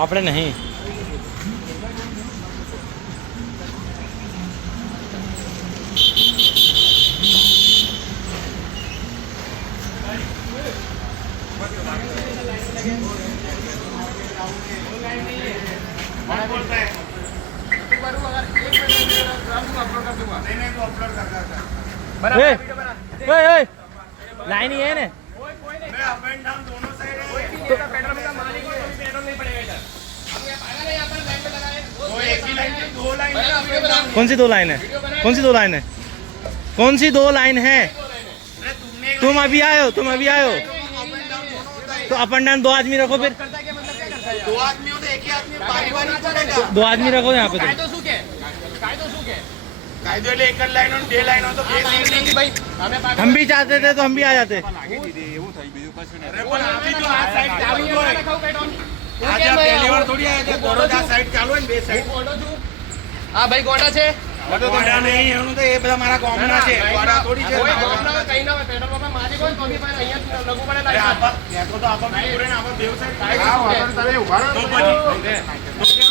આપણે નહીં. लाइन ही है ना. कौन सी दो लाइन है? कौन सी दो लाइन है? कौन सी दो लाइन है? तुम अभी आए हो, तुम अभी आए हो तो अप एंड डाउन 2 आदमी रखो. फिर 2 आदमी हो तो एक ही आदमी बारी-बारी चलेगा. 2 आदमी रखो यहाँ पे. કાયદો શું કે? કાયદો એટલે એક જ લાઈન હોય, 2 લાઈન હોય તો 2 લાઈન નથી ભાઈ. हम भी चाहते थे तो हम भी आ जाते. અરે પણ આપી દો, આ સાઈડ ચાલુ જ હોય. આજે પહેલી વાર થોડી આયા છે. ગોળો આ સાઈડ ચાલુ હોય ને 2 સાઈડ. હા ભાઈ ગોડા છે. ગોળા નહીં, એનું તો એ બધા મારા ગામના છે. ગોળા થોડી છે. કોઈ ગામના કઈ ના હોય, પેટ્રોલ પંપે મારી કોઈ તો બી ભાઈ અહીંયા લગુ પડે અરે લાઈન. આપા તો આપણે બેવ સાઈડ કાયદો શું કે? તો પછી